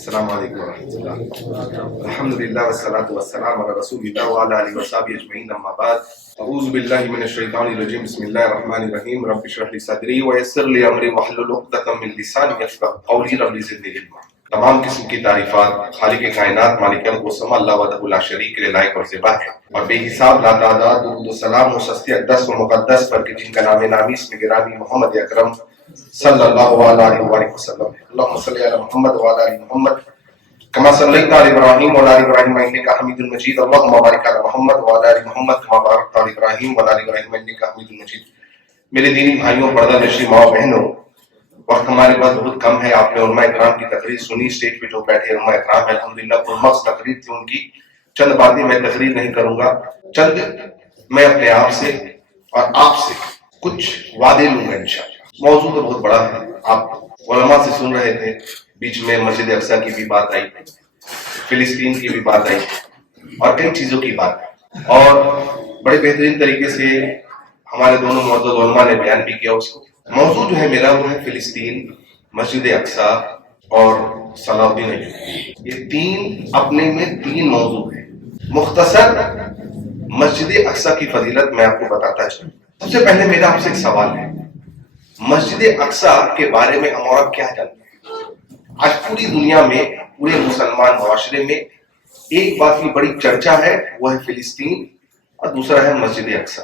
السلام علیکم ورحمۃ اللہ. الحمدللہ والصلاۃ والسلام علی رسول اللہ وعلی آلہ وصحبہ اجمعین. اما بعد، اعوذ باللہ من الشیطان الرجیم. بسم اللہ الرحمن الرحیم. رب اشرح لی صدری ویسر لی امری واحلل عقدۃ من لسانی یفقہوا قولی. رب زدنی علما. تمام قسم کی تعریفات خالق کائنات مالک المقسم اللہ وحدہ لا شریک کے لائق اور زیبا ہے، اور بے حساب لاتعداد درود و سلام و سستی اقدس و مقدس پر کہ جن کا نام نامی اسم گرامی محمد اکرم صلی اللہ علیہ وآلہ وسلم ہے. اللہم صلی علی محمد وعلی آل محمد کما صلیت علی ابراہیم وعلی آل ابراہیم انک حمید مجید. اللہم بارک علی محمد وعلی آل محمد کما بارکت علی ابراہیم وعلی آل ابراہیم انک حمید مجید. میرے دینی بھائیوں، پردہ نشین ماؤں بہنوں، وقت ہمارے پاس بہت کم ہے. آپ نے علماء اکرام کی تقریر سنی. اسٹیج پہ جو بیٹھے علماء اکرام ہے الحمدللہ پرمغز تقریر تھی ان کی. چند باتیں میں تقریر نہیں کروں گا، چند میں اپنے آپ سے اور آپ سے کچھ وعدے لوں گا انشاءاللہ. موضوع تو بہت بڑا ہے. آپ علماء سے سن رہے تھے، بیچ میں مسجد اقصی کی بھی بات آئی، فلسطین کی بھی بات آئی اور کئی چیزوں کی بات آئی، اور بڑے بہترین طریقے سے ہمارے دونوں معزز علماء نے بیان بھی کیا اس کو. موضوع جو ہے میرا وہ ہے فلسطین، مسجد اقصی اور صلاح الدین ایوبی. یہ تین اپنے میں تین موضوع ہیں. مختصر مسجد اقصی کی فضیلت میں آپ کو بتاتا چلوں. سب سے پہلے میرا آپ سے ایک سوال ہے، مسجد اقصی کے بارے میں ہم اور کیا جانتے ہیں؟ آج پوری دنیا میں، پورے مسلمان معاشرے میں ایک بات کی بڑی چرچا ہے، وہ ہے فلسطین، اور دوسرا ہے مسجد اقصی.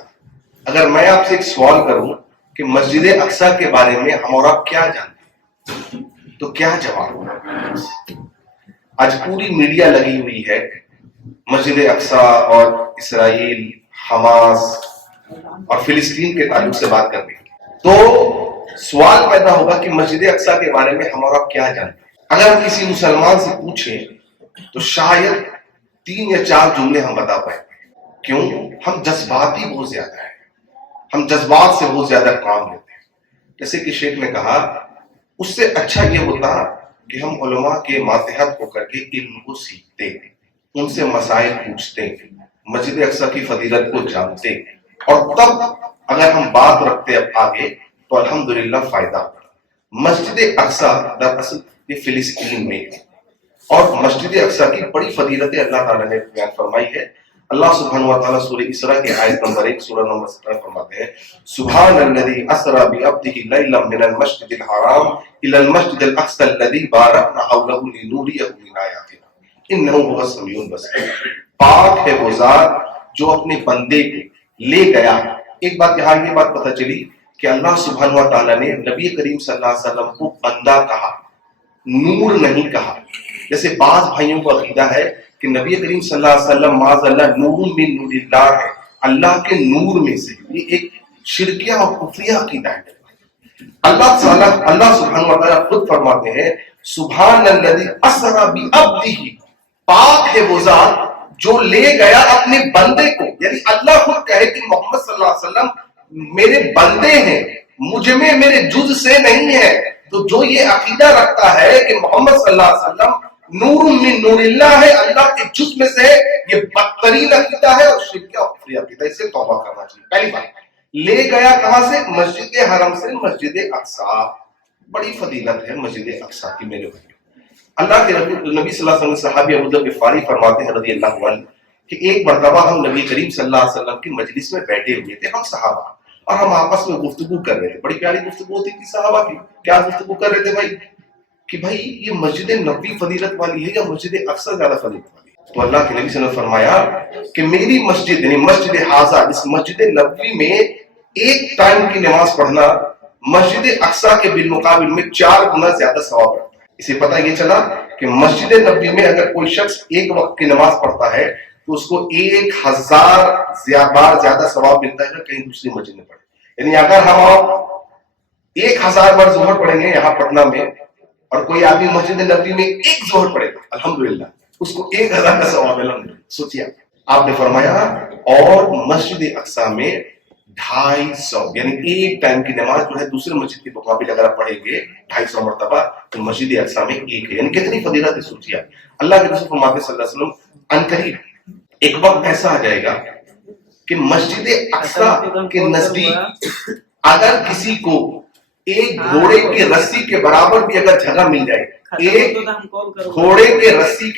اگر میں آپ سے ایک سوال کروں کہ مسجد اقصی کے بارے میں ہم اور آپ کیا جانتے ہیں تو کیا جواب ہوگا؟ آج پوری میڈیا لگی ہوئی ہے مسجد اقصی اور اسرائیل، حماس اور فلسطین کے تعلق سے بات کرنے کی. تو سوال پیدا ہوگا کہ مسجد اقصی کے بارے میں ہم اور آپ کیا جانتے ہیں. اگر ہم کسی مسلمان سے پوچھیں تو شاید 3 یا 4 جملے ہم بتا پائیں. کیوں؟ ہم جذباتی بہت زیادہ ہیں، ہم جذبات سے بہت زیادہ کام لیتے ہیں. جیسے کہ شیخ نے کہا، اس سے اچھا یہ ہوتا کہ ہم علماء کے ماتحت ہو کر کے علم کو سیکھتے، ان سے مسائل پوچھتے، مسجد اقصی کی فضیلت کو جانتے، اور تب اگر ہم بات رکھتے اب آگے تو الحمدللہ فائدہ ہوگا. مسجد اقصی دراصل یہ فلسطین میں ہے، اور مسجد اقصی کی بڑی فضیلتیں اللہ تعالیٰ نے بیان فرمائی ہے. اللہ سبحانہ وتعالیٰ سورہ اسراء کی آیت نمبر 1 سورہ نمبر 17 فرماتے ہیں، سبحان الذی اسری بعبدہ لیلا من المسجد الحرام الی المسجد الاقصی الذی بارکنا حولہ لنریہ من آیاتنا انہ هو السمیع البصیر. پاک ہے وہ ذات جو اپنے بندے کو لے گیا. ایک بات یہاں یہ بات پتہ چلی کہ اللہ سبحانہ وتعالیٰ نے نبی کریم صلی اللہ علیہ وسلم کو بندہ کہا، نور نہیں کہا. جیسے بعض بھائیوں کو عقیدہ ہے کہ نبی کریم صلی اللہ علیہ وسلم معاذ اللہ نور من نور اللہ ہے، اللہ کے نور میں سے. یہ ایک شرکیہ اور کفریہ عقیدہ ہے. اللہ سبحانہ وتعالیٰ خود فرماتے ہیں، سبحان الذی اسری بعبدہ، پاک ہے وہ ذات جو لے گیا اپنے بندے کو. یعنی اللہ خود کہے کہ محمد صلی اللہ علیہ وسلم میرے بندے ہیں، مجھ میں میرے جز سے نہیں ہے. تو جو یہ عقیدہ رکھتا ہے کہ محمد صلی اللہ علیہ وسلم نور من نور اللہ ہے، اللہ کے جز میں سے ہے، یہ بدترین عقیدہ ہے اور شرک اور کفر عقیدہ. اس سے توبہ کرنا چاہیے. پہلی بات، لے گیا کہاں سے؟ مسجد حرم سے، مسجد اقصی. بڑی فضیلت ہے مسجد اقصی کی میرے بھائی. اللہ کے نبی صلی اللہ علیہ وسلم صحابی ابو ذر غفاری فرماتے ہیں رضی اللہ عنہ کہ ایک مرتبہ ہم نبی کریم صلی اللہ علیہ وسلم کی مجلس میں بیٹھے ہوئے تھے، ہم صحابہ، اور ہم آپس میں گفتگو کر رہے تھے. بڑی پیاری گفتگو ہوتی تھی صحابہ کی. کیا گفتگو کر رہے تھے بھائی؟ کہ بھائی یہ مسجد نبوی فضیلت والی ہے یا مسجد اقصی زیادہ فضیلت والی ہے؟ تو اللہ کے نبی صلی اللہ علیہ وسلم نے فرمایا کہ میری مسجد یعنی مسجد حاضہ، اس مسجد نبوی میں ایک ٹائم کی نماز پڑھنا مسجد اقصی کے بالمقابل میں 4 گنا زیادہ ثواب رکھتا ہے. اسے پتہ یہ چلا کہ مسجد نبوی میں اگر کوئی شخص ایک وقت کی نماز پڑھتا ہے تو اس کو 1000 بار زیادہ ثواب ملتا ہے کہیں دوسری مسجد میں پڑھے. یعنی اگر ہم 1000 بار ظہر پڑھیں گے یہاں پٹنہ میں، اور کوئی آدمی مسجد نبوی میں ایک ظہر پڑھے گا، الحمدللہ اس کو 1000 کا ثواب ملے. سوچیے آپ نے فرمایا، اور مسجد اقصی میں 250 یعنی ایک ٹائم کی نماز جو ہے دوسرے مسجد کے مقابل اگر آپ پڑھیں گے 250 مرتبہ تو مسجد اقصی میں ایک ہے. یعنی کتنی فضیلت ہے. سوچیے اللہ کے رسول فرماتے صلی اللہ علیہ وسلم عنقریب ایک وقت ایسا آ جائے گا کہ مسجد اقصی کے نزدیک اگر کسی کو ایک گھوڑے کے رسی کے برابر بھی اگر جگہ مل جائے، ایک گھوڑے کے رسی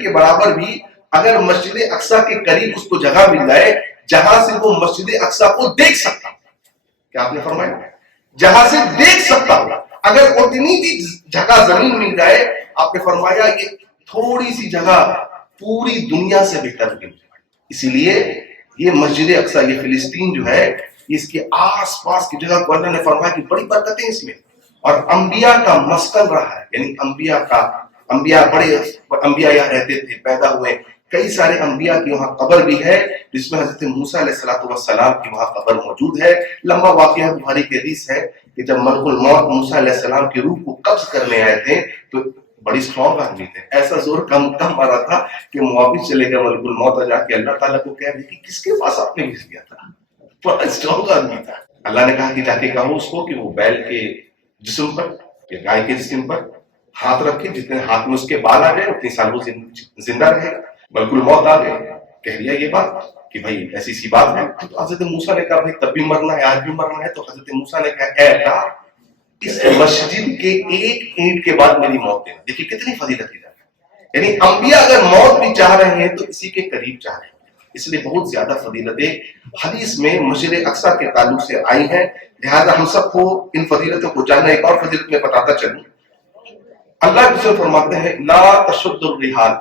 کے برابر بھی اگر مسجد اقصی کے قریب اس کو جگہ مل جائے جہاں سے وہ مسجد اقصی کو دیکھ سکتا، کیا آپ نے فرمایا جہاں سے دیکھ سکتا، اگر اتنی بھی جگہ زمین مل جائے، آپ نے فرمایا یہ تھوڑی سی جگہ پوری دنیا سے بہتر ہوگی۔ اسی لیے یہ مسجد اقصی، یہ فلسطین جو ہے، اس کے آس پاس کی جگہ کو اللہ نے فرمایا کہ بڑی برکتیں اس میں، اور انبیاء کا مسکن رہا ہے، یعنی انبیاء یہاں رہتے تھے، پیدا ہوئے، کئی سارے انبیاء کی وہاں قبر بھی ہے، جس میں حضرت موسیٰ علیہ السلام کی وہاں قبر موجود ہے۔ لمبا واقعہ بخاری کی حدیث ہے کہ جب ملک الموت موسیٰ علیہ السلام کی روح کو قبض کرنے آئے تھے تو بڑی اسٹرانگ آدمی تھے، ایسا زور کم مارا تھا کہ واپس چلے گئے ملک الموت، اور جا کے اللہ تعالیٰ کو کہہ رہے کہ کس کے پاس آپ نے بھیج دیا تھا، بڑا اسٹرانگ آدمی تھا۔ اللہ نے کہا کہ جا کے کہو اس کو کہ وہ بیل کے جسم پر یا گائے کے جسم پر ہاتھ رکھے، جتنے ہاتھ میں اس کے بال آ گئے اتنی سال وہ زندہ رہے گا۔ ملک الموت آ گئے، کہہ دیا یہ بات کہ بھائی ایسی سی بات ہے، تو حضرت موسیٰ نے کہا بھائی تب بھی مرنا ہے، آج بھی مرنا ہے، تو حضرت موسیٰ نے کہا اے اللہ اس مسجد کے ایک اینٹ کے بعد میری موت دینا۔ دیکھیے کتنی فضیلت کی جاتی ہے، یعنی انبیاء اگر موت بھی چاہ رہے ہیں تو اسی کے قریب چاہ رہے ہیں، اس لیے بہت زیادہ فضیلتیں حدیث میں مسجد اقصی کے تعلق سے آئی ہیں، لہذا ہم سب کو ان فضیلتوں کو جاننا۔ ایک اور فضیلت میں بتاتا چلوں، اللہ کے رسول فرماتے ہیں لا تشد الرحال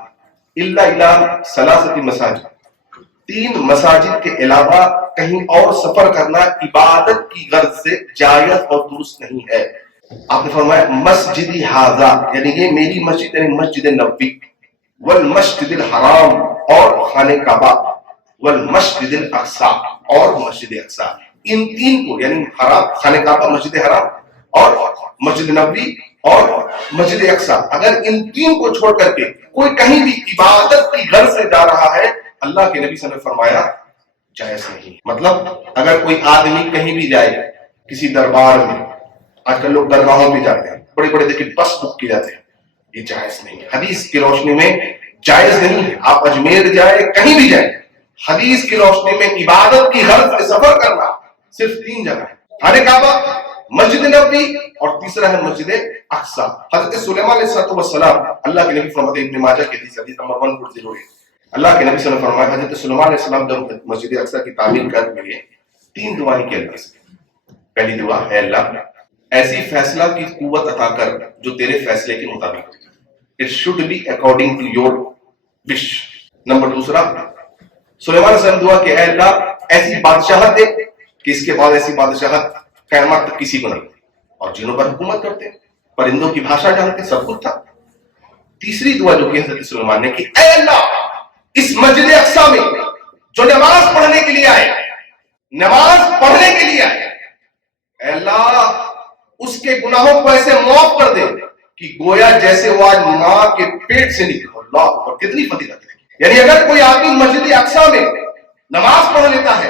الا الى ثلاثه مساجد، 3 مساجد کے علاوہ کہیں اور سفر کرنا عبادت کی غرض سے جائز اور درست نہیں ہے۔ آپ نے فرمایا مسجد ھذا، یعنی یہ میری مسجد، یعنی مسجد نبوی، والمسجد الحرام اور خانہ کعبہ، والمسجد الاقصی اور مسجد اقصی، ان 3 کو یعنی حرام، خانہ کعبہ، مسجد حرام اور مسجد نبوی اور مسجد اقصی، اگر ان 3 کو چھوڑ کر کے کوئی کہیں بھی عبادت کی غرض سے جا رہا ہے، اللہ کے نبی صلی اللہ علیہ وسلم نے فرمایا جائز نہیں۔ مطلب اگر کوئی آدمی کہیں بھی جائے، کسی دربار میں، آج کل لوگ درگاہوں پہ جاتے ہیں، بڑے بڑے دیکھیں بس بک کی جاتے ہیں، یہ جائز نہیں ہے، حدیث کی روشنی میں جائز نہیں ہے۔ آپ اجمیر جائے، کہیں بھی جائیں، حدیث کی روشنی میں عبادت کی غرض سے سفر کرنا صرف 3 جگہ ہے، خانہ کعبہ، مسجد نبوی اور تیسرا ہے مسجد اقصی۔ حضرت سلیمان علیہ السلام، اللہ کے نبی فرماتے ہیں، ابن ماجہ کی حدیث نمبر 140، اللہ کے نبی صلی اللہ علیہ وسلم نے فرمایا حضرت سلیمان علیہ السلام جب مسجد اقصی کی تعمیر کر رہے 3 دعائیں کی اللہ سے۔ پہلی دعا ہے اللہ ایسی فیصلہ کی قوت عطا کر جو تیرے فیصلے کے مطابق ہو، it should be according to your wish۔ Number 2، سلیمان علیہ السلام دعا کہ اے اللہ ایسی بادشاہت دے کہ اس کے بعد ایسی بادشاہت قیامت تک کسی کو نہیں، اور جنوں پر حکومت کرتے، پرندوں کی بھاشا جانتے، سب کچھ تھا۔ تیسری دعا جو کی حضرت سلیمان نے کہ اے اللہ اس مسجد اقصی میں جو نماز پڑھنے کے لیے آئے، اے اللہ اس کے گناہوں کو ایسے معاف کر دے کہ گویا جیسے وہ آج ماں کے پیٹ سے نکلا۔ اللہ اکبر، کتنی فضیلت ہے، یعنی اگر کوئی آدمی مسجد اقصی میں نماز پڑھ لیتا ہے،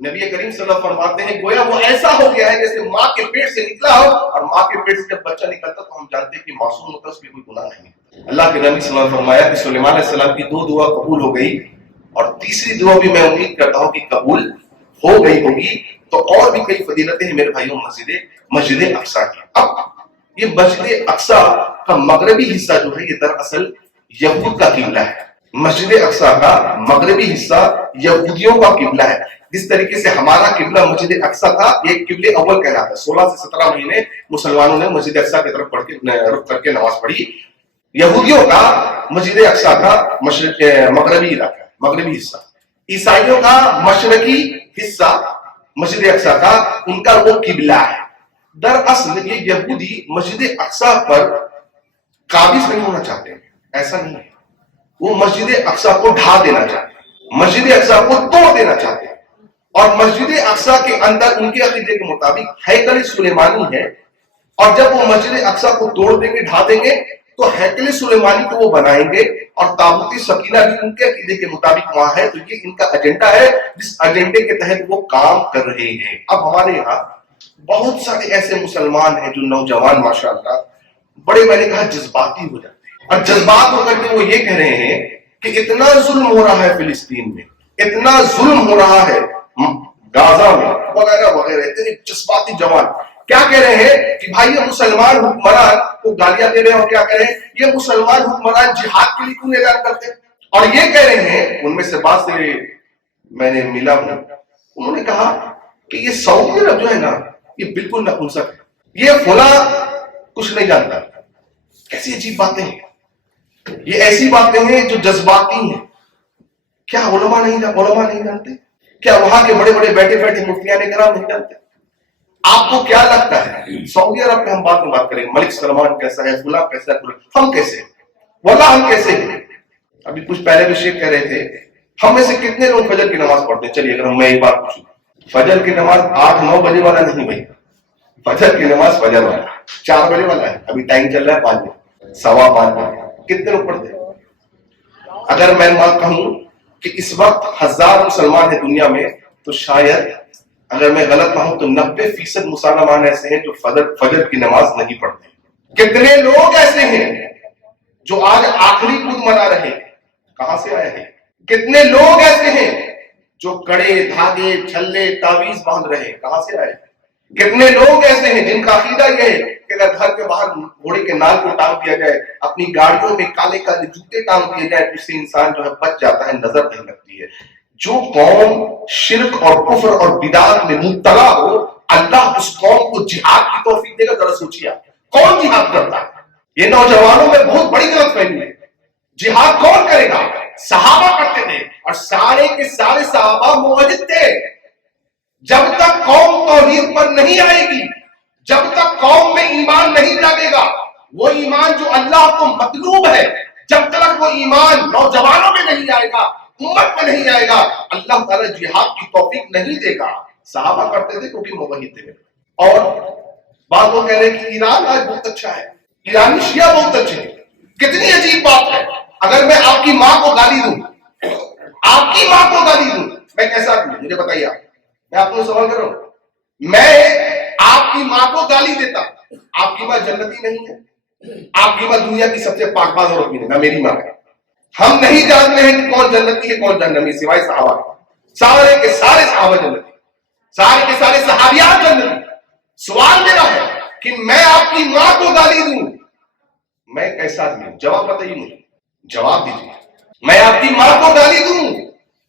نبی کریم صلی اللہ علیہ وسلم فرماتے ہیں گویا وہ ایسا ہو گیا ہے جیسے ماں کے پیٹ سے نکلا ہو، اور ماں کے پیٹ سے جب بچہ نکلتا تو ہم جانتے ہیں کہ معصوم ہوتا ہے، اس میں کوئی گناہ نہیں۔ اللہ کے نبی صلی اللہ علیہ وسلم نے فرمایا کہ سلیمان علیہ السلام کی 2 دعا قبول ہو گئی، اور تیسری دعا بھی میں امید کرتا ہوں کہ قبول ہو گئی ہوگی۔ تو اور بھی کئی فضیلتیں ہیں میرے بھائیوں مسجد اقصی کی۔ اب یہ مسجد اقصی کا مغربی حصہ جو ہے یہ دراصل یہود کا قبلہ ہے۔ مسجد اقصی کا مغربی حصہ یہودیوں کا قبلہ ہے، جس طریقے سے ہمارا قبلہ مسجد اقصی تھا، یہ قبلہ اول کہلاتا ہے۔ 16 سے 17 مہینے مسلمانوں نے مسجد اقصی کی طرف رخ کر کے نماز پڑھی۔ یہودیوں کا مسجد اقصی کا مغربی علاقہ، مغربی حصہ، عیسائیوں کا مشرقی حصہ مسجد اقصی کا ان کا وہ قبلہ ہے۔ دراصل یہ یہودی مسجد اقصی پر قابض نہیں ہونا چاہتے ہیں، ایسا نہیں ہے، وہ مسجد اقصی کو ڈھا دینا چاہتے ہیں، مسجد اقصی کو توڑ دینا چاہتے ہیں، اور مسجد اقصی کے اندر ان کے عقیدے کے مطابق ہیکل سلیمانی ہے، اور جب وہ مسجد اقصی کو توڑ دیں گے، ڈھا دیں گے، تو ہیکل سلیمانی کو وہ بنائیں گے، اور تابوت سکینہ بھی ان کے عقیدے کے مطابق وہاں ہے۔ تو یہ ان کا ایجنڈا ہے جس ایجنڈے کے تحت وہ کام کر رہے ہیں۔ اب ہمارے یہاں بہت سارے ایسے مسلمان ہیں جو نوجوان ماشاءاللہ بڑے، میں نے کہا جذباتی ہو جاتے ہیں، اور جذبات ہو کر کے وہ یہ کہہ رہے ہیں کہ اتنا ظلم ہو رہا ہے فلسطین میں، اتنا ظلم ہو رہا ہے، غازہ میں وغیرہ وغیرہ، اتنے جذباتی جوان کیا کہہ رہے ہیں کہ بھائی یہ مسلمان حکمران کو گالیاں دے رہے ہیں، اور کیا کہہ رہے ہیں یہ مسلمان حکمران جہاد کے لیے کیوں اعلان کرتے ہیں؟ اور یہ کہہ رہے ہیں، ان میں سے بعض سے میں نے ملا ہوں، انہوں نے کہا کہ یہ سعودی عرب جو ہے نا یہ بالکل نپنسک ہے، یہ فلاں کچھ نہیں جانتا۔ کیسی عجیب باتیں ہیں یہ، ایسی باتیں ہیں جو جذباتی ہیں۔ کیا علماء نہیں جانتے؟ کیا وہاں کے بڑے بڑے بیٹھے بیٹھے مفتیان کرام نہیں جانتے؟ آپ کو کیا لگتا ہے سعودی عرب پہ ہم بات کریں، ملک سلمان کیسا ہے، فلاں کیسا ہے، ہم کیسے ہیں؟ واللہ ہم کیسے ہیں؟ ابھی کچھ پہلے بھی شیخ کہہ رہے تھے ہم میں سے کتنے لوگ فجر کی نماز پڑھتے ہیں؟ چلیے اگر میں ایک بات پوچھوں، فجر کی نماز 8-9 بجے والا نہیں بھائی، فجر کی نماز فجر والا 4 بجے والا ہے، ابھی ٹائم چل رہا ہے 5 بجے، 5:15 بجے، کتنے لوگ پڑھتے ہیں؟ اگر میں کہوں کہ اس وقت 1000 مسلمان ہیں دنیا میں، تو شاید اگر میں غلط نہ ہوں تو 90% مسلمان ایسے ہیں جو فجر کی نماز نہیں پڑھتے۔ کتنے لوگ ایسے ہیں جو آج آخری خود منا رہے ہیں؟ کہاں سے آئے ہیں؟ کتنے لوگ ایسے ہیں جو کڑے دھاگے چھلے تعویذ باندھ رہے ہیں؟ کہاں سے آئے ہیں؟ کتنے لوگ ایسے ہیں جن کا عقیدہ یہ ہے کہ اگر گھر کے باہر گھوڑے کے نال کو ٹانگ دیا جائے، اپنی گاڑیوں میں کالے کالے جوتے ٹانگ دیے جائے، تو اس سے انسان جو ہے بچ جاتا ہے، نظر نہیں لگتی ہے۔ جو قوم شرک اور کفر اور بدعات میں مبتلا ہو، اللہ اس قوم کو جہاد کی توفیق دے گا۔ ذرا سوچیے کون جہاد کرتا ہے؟ یہ نوجوانوں میں بہت بڑی غلط فہمی ہے۔ جہاد کون کرے گا؟ صحابہ کرتے تھے، اور سارے کے سارے صحابہ موحد تھے۔ جب تک قوم توحید پر نہیں آئے گی، جب تک قوم میں ایمان نہیں جاگے گا، وہ ایمان جو اللہ کو مطلوب ہے، جب تک وہ ایمان نوجوانوں میں نہیں آئے گا، امت میں نہیں آئے گا، اللہ تعالیٰ جہاد کی توفیق نہیں دے گا۔ صحابہ کرتے تھے کیونکہ موحد تھے۔ اور بعض لوگ کہہ رہے ہیں کہ ایران آج بہت اچھا ہے، ایرانی شیعہ بہت اچھے ہیں۔ کتنی عجیب بات ہے، اگر میں آپ کی ماں کو گالی دوں، آپ کی ماں کو گالی دوں، میں کیسا آدمی؟ مجھے بتائیے آپ، میں آپ کو سوال کر رہا ہوں، میں آپ کی ماں کو گالی دیتا، آپ کی ماں جنتی نہیں ہے؟ آپ کی ماں دنیا کی سب سے پاک باز عورت نہیں ہے، میری ماں ہے۔ ہم نہیں جانتے ہیں کہ کون جنتی ہے کون جہنمی، سوائے صحابہ، سارے کے سارے صحابہ جنتی، سارے کے سارے صحابیات جنتی۔ سوال میرا ہے کہ میں آپ کی ماں کو گالی دوں، میں کیسا آدمی ہوں؟ جواب بتائیے مجھے، جواب دیجیے۔ میں آپ کی ماں کو گالی دوں،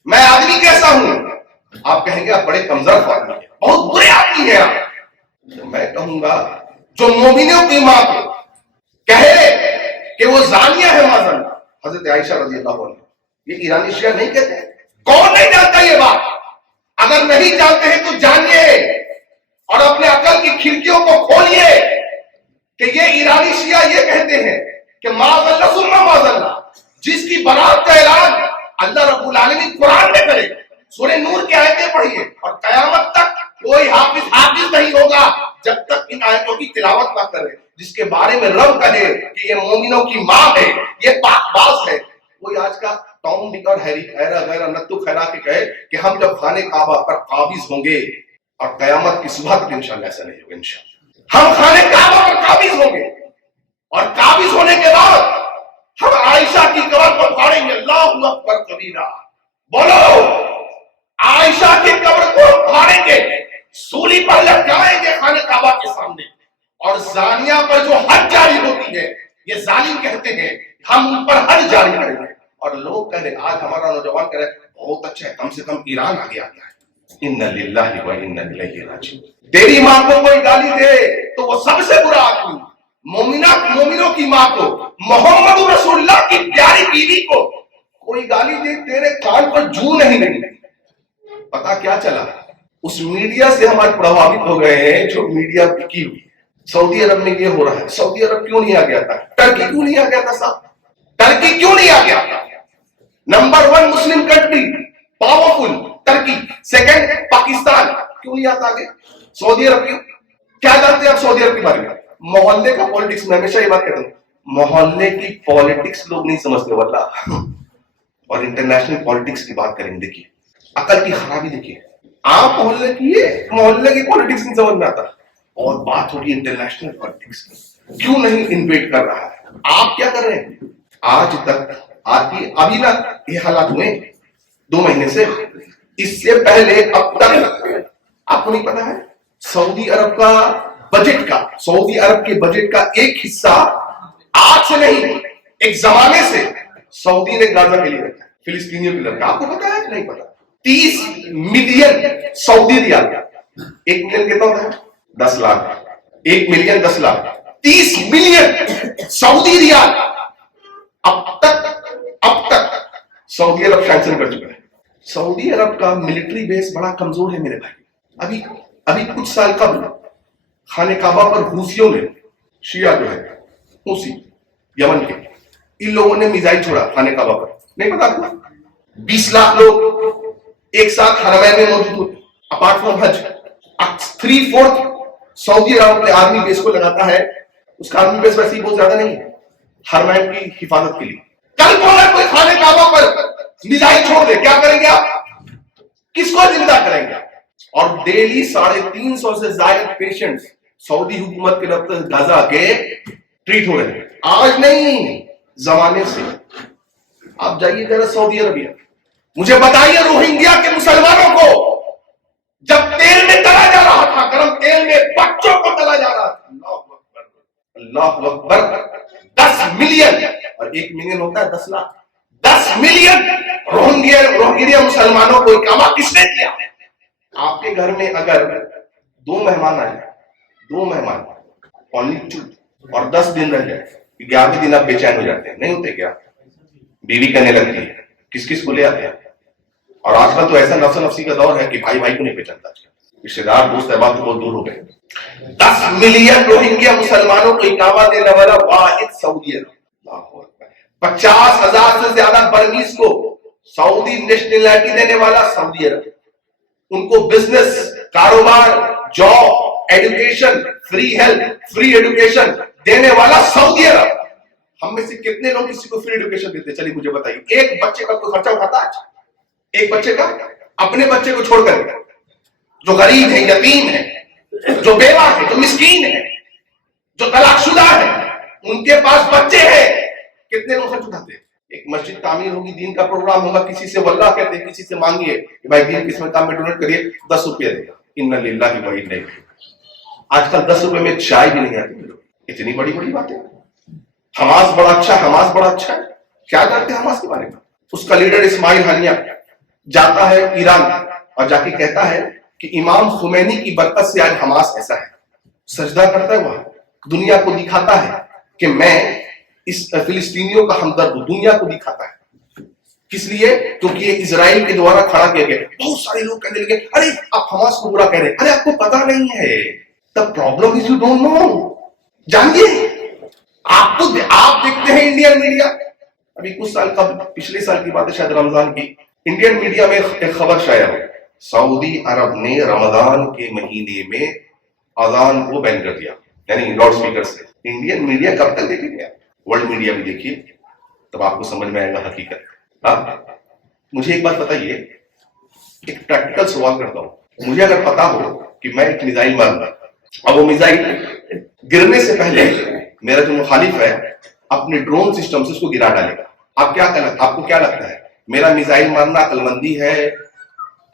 میں آدمی کیسا ہوں؟ آپ کہیں گے آپ بڑے کمزور آدمی ہیں، بہت برے آدمی ہیں آپ۔ میں کہوں گا جو مومنوں کی ماں کو کہے کہ وہ زانیہ ہے معاذ اللہ، حضرت عائشہ رضی اللہ عنہ، یہ ایرانی شیعہ نہیں کہتے؟ کون نہیں جانتا یہ بات؟ اگر نہیں جانتے ہیں تو جانیے اور اپنے عقل کی کھڑکیوں کو کھولیے کہ یہ ایرانی شیعہ یہ کہتے ہیں کہ معاذ اللہ ثم معاذ اللہ، جس کی برات کا اعلان اللہ رب العالمین قرآن میں کرے، سورہ نور کی آیتیں پڑھیے، اور قیامت تک کوئی حافظ نہیں ہوگا جب تک ان آیتوں کی تلاوت نہ کرے، جس کے بارے میں رب کہے کہ یہ مومنوں کی ماں ہے، یہ پاک باز ہے۔ کوئی آج کا ٹام ڈک اور ہیری غیرہ نتو خیرا کے کہے کہ ہم جب خانے کعبہ پر قابض ہوں گے، اور قیامت کی صبح تک انشاءاللہ ایسا نہیں ہوگا، انشاءاللہ ہم خانے کعبہ پر قابض ہوں گے، اور قابض ہونے کے بعد ہم عائشہ کی قبر کو پھاڑیں گے، اللہ اکبر کبیرہ، بولو، عائشہ کی قبر کو پھاڑیں گے، سولی پر لٹکائیں گے خانہ کعبہ کے سامنے، اور زانیہ پر جو حد جاری ہوتی ہے، یہ ظالم کہتے ہیں ہم ان پر حد جاری کریں گے۔ اور لوگ کہہ رہے، آج ہمارا نوجوان کہہ رہے بہت اچھا ہے، کم سے کم ایران آگے آتا ہے۔ انا للہ و انا الیہ راجعون۔ تیری ماں کو کوئی گالی دے تو وہ سب سے برا آدمی، مومنوں کی ماں کو، محمد رسول اللہ کی پیاری بیوی کو کوئی گالی دے، تیرے کان پر جو نہیں۔ پتا کیا چلا؟ اس میڈیا سے ہم آج پربھاوت ہو گئے ہیں جو میڈیا بکی ہوئی۔ سعودی عرب میں یہ ہو رہا ہے، سعودی عرب کیوں نہیں آ گیا تھا؟ ٹرکی کیوں نہیں آ گیا تھا صاحب؟ ٹرکی کیوں نہیں آ گیا تھا؟ نمبر 1 مسلم country, powerful Turkey, second Pakistan, کیوں نہیں آتا آگے؟ سعودی عرب کیوں؟ کیا جانتے ہیں آپ سعودی عرب کے بارے میں؟ محلے کا پالیٹکس، میں ہمیشہ یہ بات کہتا ہوں، محلے کی پالیٹکس لوگ نہیں سمجھتے واللہ، اور انٹرنیشنل پالیٹکس کی بات کریں، دیکھیے عقل کی خرابی دیکھیے، آپ محلے کی پالیٹکس نہیں سمجھ میں آتا، اور بات ہو رہی ہے انٹرنیشنل پالیٹکس کی، کیوں نہیں انویٹ کر رہا ہے؟ آپ کیا کر رہے ہیں آج تک؟ ابھی نا یہ حالات ہوئے 2 مہینے سے، اس سے پہلے اب تک آپ کو نہیں پتا ہے سعودی عرب کا بجٹ کا، سعودی عرب کے بجٹ کا ایک حصہ آج سے نہیں ایک زمانے سے سعودی نے غزہ کے لیے رکھا ہے، فلسطینیوں کے لیے رکھا. آپ کو پتا ہے کہ نہیں پتا؟ 30 ملین سعودی ریال. 1 ملین کتنا ہوتا ہے؟ 10 لاکھ. 1 ملین 10 لاکھ. 30 ملین سعودی ریال اب تک سعودی عرب سینکشن کر چکا ہے. سعودی عرب کا ملٹری بیس بڑا کمزور ہے میرے بھائی. ابھی کچھ سال قبل خانہ کعبہ پر حوثیوں نے، شیعہ جو ہے حوثی یمن کے، ان لوگوں نے میزائل چھوڑا خانہ کعبہ پر. نہیں پتا آپ کو؟ 20 لاکھ لوگ ایک ساتھ حرمین میں موجود ہوتے. اپارٹ فرام حج 3/4 سعودی عرب اپنے آرمی بیس کو لگاتا ہے. اس کا آرمی بیس ویسے ہی بہت زیادہ نہیں ہے حرمین کی حفاظت کے لیے. کل کو اگر کوئی خانہ کعبہ پر میزائل چھوڑ دے، کیا کریں گے آپ؟ کس کو ذمہ دار کریں گے آپ؟ اور ڈیلی 350 سے زائد پیشنٹس سعودی حکومت کے دفتر غزہ کے ٹریٹ ہو رہے ہیں. آج نہیں، زمانے سے. آپ جائیے ذرا سعودی عربیہ، مجھے بتائیے روہنگیا کے مسلمانوں کو جب تیل میں تلا جا رہا تھا، گرم تیل میں بچوں کو تلا جا رہا تھا. اللہ اکبر. 10 ملین اور 1 ملین ہوتا ہے 10 لاکھ. 10 ملین روہنگیا مسلمانوں کو اقامہ کس نے دیا؟ آپ کے گھر میں اگر 2 مہمان آئے، 2 مہمان only 2 اور 10 دن رہ جائے، 11ویں دن آپ بے چین ہو جاتے ہیں. نہیں ہوتے کیا؟ بیوی کہنے لگتی ہے کس کس کو لے آتے ہیں. اور آج کل تو ایسا نفس نفسی کا دور ہے کہ بھائی بھائی کو نہیں پہچانتا، رشتے دار دوست احباب تو بہت دور ہو گئے. 10 ملین روہنگیا مسلمانوں کو اقامہ دینے والا واحد سعودی عرب. 50,000 سے زیادہ برمیز کو سعودی نیشنلٹی دینے والا سعودی عرب. ان کو بزنس، کاروبار، job, education, free health, free education دینے والا سعودی عرب. ہم میں سے کتنے لوگ کسی کو فری ایڈوکیشن دیتے ہیں؟ چلیے مجھے بتائیے. ایک بچے کا کوئی خرچہ اٹھاتا ہے؟ ایک بچے کا؟ اپنے بچے کو چھوڑ کر جو غریب ہے، یتیم ہے، جو بیوہ ہے، جو مسکین ہے، جو طلاق شدہ ہے، ان کے پاس بچے ہیں، کتنے لوگ خرچ اٹھاتے ہیں؟ ایک مسجد تعمیر ہوگی، دین کا پروگرام ہوگا، کسی سے واللہ کہتے ہیں، کسی سے مانگیے کہ بھائی دین کس میں کام میں ڈونیٹ کریے، 10 روپیہ دے گا. اِنَّا لِلَّهِ وَإِنَّا إِلَيْهِ. آج کل 10 روپے میں چائے بھی نہیں آتی. اتنی بڑی بڑی باتیں. حماس بڑا اچھا، حماس بڑا اچھا ہے. کیا کرتے ہیں حماس کے بارے میں؟ اس کا لیڈر اسماعیل ہنیہ جاتا ہے ایران اور جا کے کہتا ہے کہ امام خمینی کی برکت سے آج حماس ایسا ہے. سجدہ کرتا ہے وہاں، دنیا کو دکھاتا ہے کہ میں اس فلسطینیوں کا ہمدرد ہوں. دنیا کو دکھاتا ہے. کس لیے؟ کیونکہ یہ اسرائیل کے دوارا کھڑا کیا گیا. بہت سارے لوگ کہنے لگے ارے آپ حماس کو برا کہہ رہے ہیں. ارے آپ کو پتا نہیں ہے. The problem is you don't know. جانیے آپ دیکھتے ہیں انڈین میڈیا. ابھی کچھ سال قبل، پچھلے سال کی بات ہے شاید، رمضان کی، انڈین میڈیا میں ایک خبر شائع ہوئی. سعودی عرب نے رمضان کے مہینے میں اذان کو بین کر دیا، یعنی لاؤڈ اسپیکر سے. انڈین میڈیا کب تک دیکھیں گے؟ ورلڈ میڈیا بھی دیکھیے تب آپ کو سمجھ میں آئے گا حقیقت. مجھے ایک بات بتائیے، ایک پریکٹیکل سوال کرتا ہوں. مجھے اگر پتا ہو کہ میں ایک میزائل ماروں اور وہ میزائل گرنے سے پہلے میرا جو مخالف ہے اپنے ڈرون سسٹم سے اس کو گرا ڈالے گا، آپ کو کیا لگتا ہے؟ میرا میزائل مارنا عقل مندی ہے،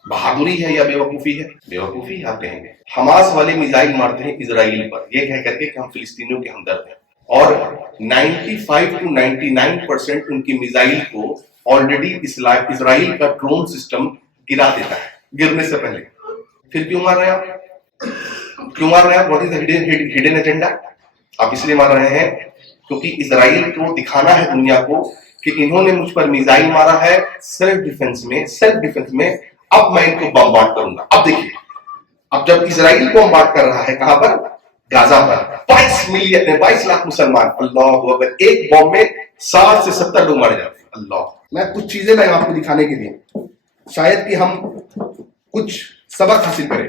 بہادری ہے یا بے وقوفی ہے؟ بے وقوفی آپ کہیں گے. حماس والے میزائل مارتے ہیں اسرائیل پر یہ کہہ کر کے کہ ہم فلسطینیوں کے ہمدرد ہیں، اور 95 to 99% ان کی میزائل کو آلریڈی اسرائیل کا ڈرون سسٹم گرا دیتا ہے گرنے سے پہلے. پھر کیوں مار رہے ہیں آپ؟ کیوں مار رہے ہیں آپ؟ What is the hidden agenda? آپ اس لیے مار رہے ہیں کیونکہ اسرائیل کو دکھانا ہے دنیا کو کہ انہوں نے مجھ پر میزائل مارا ہے سیلف ڈیفنس میں، اب میں ان کو بمبارڈ کروں گا. اب دیکھیے، اب جب اسرائیل بمبارڈ کر رہا ہے کہاں پر؟ غزہ پر. 22 لاکھ مسلمان. اللہ اکبر. ایک بم میں 60 سے 70 لوگ مارے جاتے ہیں. اللہ. میں کچھ چیزیں میں آپ کو دکھانے کے لیے شاید کہ ہم کچھ سبق حاصل کریں.